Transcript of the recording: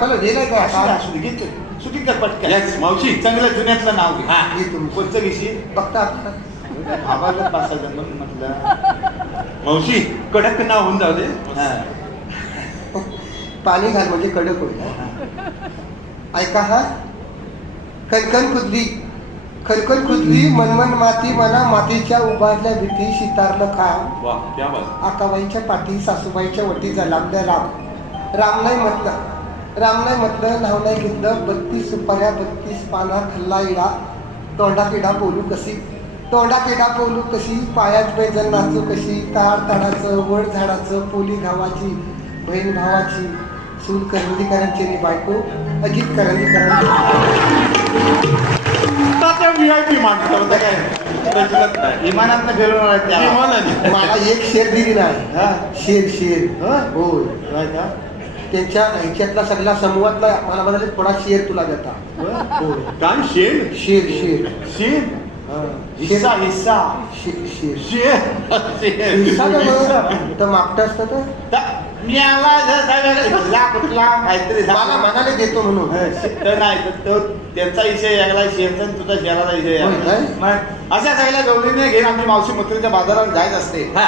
चला गेलाय का असू दे, असू दे, घेतलं. सुटी कर पटकन. Yes, मावशी चांगलं जुन्यातलं नाव घे. हा. हे तुमचं कोणतं विषय बघता आपलं. आवाजात बसायचं म्हणून म्हटलं. मावशी कडक नाव होऊन जाऊ दे. हा. पाणी घाल म्हणजे कडक होईल. ऐका हा. कणकण खुदली खरखर खुदली मनमन माती मना मातीच्या उभारल्या भीती शितारलं खाम. वा क्या बात. आकाबाईच्या पाठी सासूबाईच्या वटी लांबल्या राम नाही म्हटलं नाव नाही घेतलं. 32 सुपाऱ्या 32 पाना खल्ला इडा तोंडा किडा बोलू कशी पायात बैजल नाचू कशी ताड ताडाचं वड झाडाचं पोली गावाची बहीण भावाची सूर करंदीकरांची आणि बायको अजित करंदीकरांची. VIP माणसं होतं काय रचलत नाही. विमानात गेलो त्या विमानाने. मला एक शेर दिली नाही. हा. शेर हा? होय. काय का? त्यांच्या ह्याच्यातला सगळ्या समूहातला मला म्हणाले थोडा शेर तुला देता. होय. काय शेण शेर शेण हा. हिस्सा हिस्सा शेर शेण हिस्सा का मग? तर मागतं असतं तर मी आला कुठला कुठला काहीतरी मला म्हणाले देतो म्हणून. तर नाही तर त्यांचा विषय यायला शेरचा तुझा शेराचा विषय होय काय? मग अशा सगळ्या गवळीने घेऊन आमची मावशी मुत्रीच्या बाजारात जायत असते. हा.